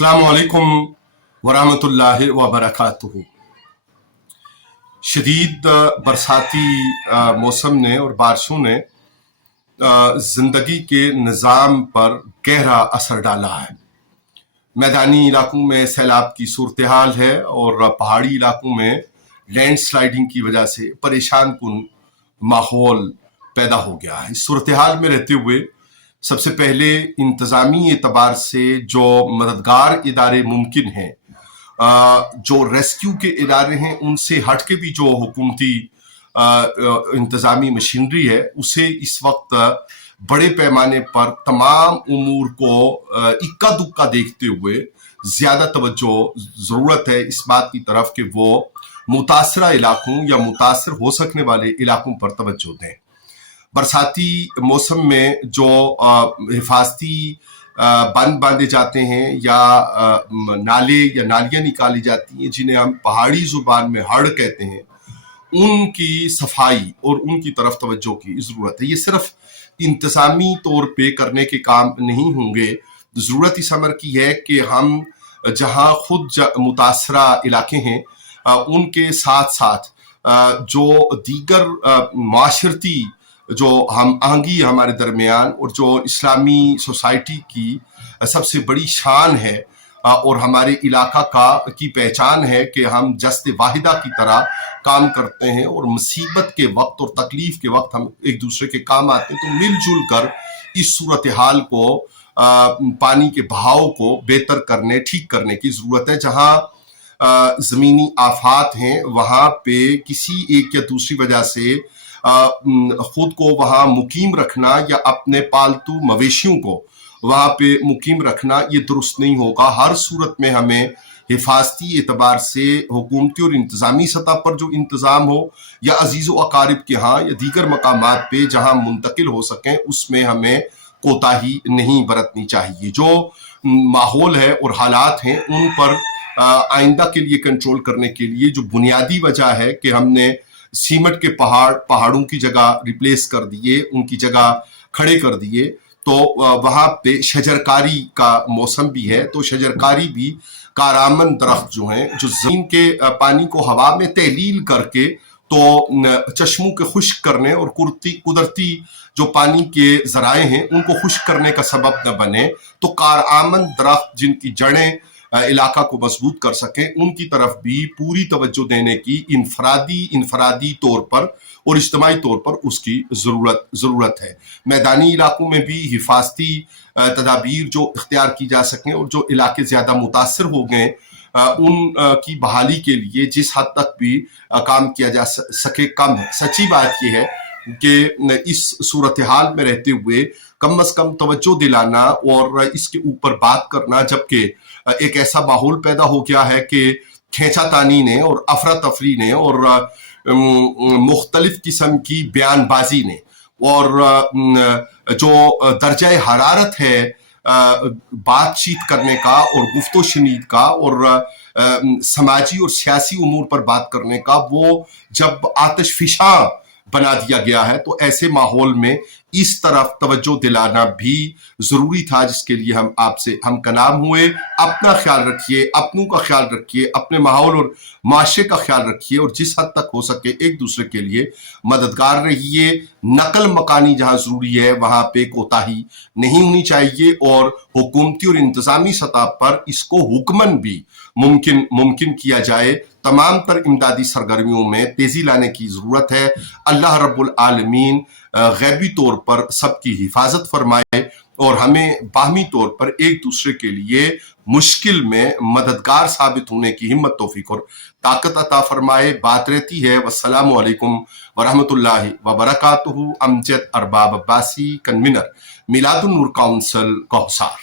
अस्सलामु अलैकुम वरहमतुल्लाहि वबरकातुहू। शदीद बरसाती मौसम ने और बारिशों ने ज़िंदगी के निज़ाम पर गहरा असर डाला है। मैदानी इलाकों में सैलाब की सूरत हाल है और पहाड़ी इलाकों में लैंड स्लाइडिंग की वजह से परेशान कुन माहौल पैदा हो गया है। इस सूरत हाल में रहते हुए सबसे पहले इंतज़ामी एतबार से जो मददगार इदारे मुमकिन हैं, जो रेस्क्यू के इदारे हैं, उनसे हट के भी जो हुकूमती इंतज़ामी मशीनरी है, उसे इस वक्त बड़े पैमाने पर तमाम उमूर को इक्का दुक्का देखते हुए ज़्यादा तवज्जो ज़रूरत है इस बात की तरफ कि वो मुतासरा इलाकों या मुतासर हो सकने वाले इलाकों पर तवज्जो दें। बरसाती मौसम में जो हिफाजती बंद बांधे जाते हैं या नाले या नालियाँ निकाली जाती हैं, जिन्हें हम पहाड़ी ज़ुबान में हड़ कहते हैं, उनकी सफाई और उनकी तरफ तवज्जो की ज़रूरत है। ये सिर्फ इंतज़ामी तौर पे करने के काम नहीं होंगे। ज़रूरत इस अमर की है कि हम जहाँ खुद मुतासरा इलाके हैं, उनके साथ साथ जो दीगर माशरती जो हम आहंगी हमारे दरमियान और जो इस्लामी सोसाइटी की सबसे बड़ी शान है और हमारे इलाका की पहचान है कि हम जस्ते वाहिदा की तरह काम करते हैं और मुसीबत के वक्त और तकलीफ के वक्त हम एक दूसरे के काम आते हैं। तो मिलजुल कर इस सूरत हाल को, पानी के बहाव को बेहतर करने, ठीक करने की ज़रूरत है। जहाँ ज़मीनी आफात हैं, वहाँ पे किसी एक या दूसरी वजह से खुद को वहाँ मुकीम रखना या अपने पालतू मवेशियों को वहाँ पे मुकीम रखना ये दुरुस्त नहीं होगा। हर सूरत में हमें हिफाजती एतबार से हुकूमती और इंतज़ामी सतह पर जो इंतज़ाम हो या अजीज़ व अकारिब के यहाँ या दीगर मकामात पे जहाँ मुंतकिल हो सकें, उसमें हमें कोताही नहीं बरतनी चाहिए। जो माहौल है और हालात हैं, उन पर आइंदा के लिए कंट्रोल करने के लिए जो बुनियादी वजह है कि हमने सीमेंट के पहाड़ों की जगह रिप्लेस कर दिए, उनकी जगह खड़े कर दिए, तो वहाँ पे शजरकारी का मौसम भी है। तो शजरकारी भी कारामन दरख्त जो हैं, जो ज़मीन के पानी को हवा में तहलील करके तो चश्मों के खुश्क करने और कुदरती जो पानी के ज़राए हैं उनको खुश्क करने का सबब न बने, तो कारामन दरख्त जिनकी जड़ें इलाका को मजबूत कर सकें, उनकी तरफ भी पूरी तवज्जो देने की इनफरादी तौर पर और इज्तिमाई तौर पर उसकी ज़रूरत है। मैदानी इलाकों में भी हिफाजती तदाबीर जो इख्तियार की जा सकें और जो इलाके ज़्यादा मुतासर हो गए उन की बहाली के लिए जिस हद तक भी काम किया जा सके कम है। सच्ची बात यह है कि इस सूरत हाल में रहते हुए कम अज़ कम तवज्जो दिलाना और इसके ऊपर बात करना, जबकि एक ऐसा माहौल पैदा हो गया है कि खींचातानी ने और अफरा तफरी ने और मुख्तलिफ किस्म की बयानबाजी ने और जो दर्जा हरारत है बातचीत करने का और गुफ्तो शनीद का और समाजी और सियासी उमूर पर बात करने का, वो जब आतिश फिशा बना दिया गया है, तो ऐसे माहौल में इस तरफ तवज्जो दिलाना भी ज़रूरी था, जिसके लिए हम आपसे हम कलाम हुए। अपना ख्याल रखिए, अपनों का ख्याल रखिए, अपने माहौल और माशरे का ख्याल रखिए और जिस हद तक हो सके एक दूसरे के लिए मददगार रहिए। नकल मकानी जहाँ ज़रूरी है वहाँ पे कोताही नहीं होनी चाहिए और हुकूमती और इंतज़ामी सतह पर इसको हुक्मन भी मुमकिन किया जाए। तमाम तर इमदादी सरगर्मियों में तेज़ी लाने की ज़रूरत है। अल्लाह रब्बुल आलमीन गैबी तौर पर सबकी हिफाजत फरमाए और हमें बाहमी तौर पर एक दूसरे के लिए मुश्किल में मददगार साबित होने की हिम्मत, तौफीक और ताकत अता फरमाए। बात रहती है। वस्सलामु अलैकुम वरहमतुल्लाहि वबरकातुहू। अमजद अरबाब अब्बासी, कन्वीनर मिलादुन नूर काउंसिल, कौसार।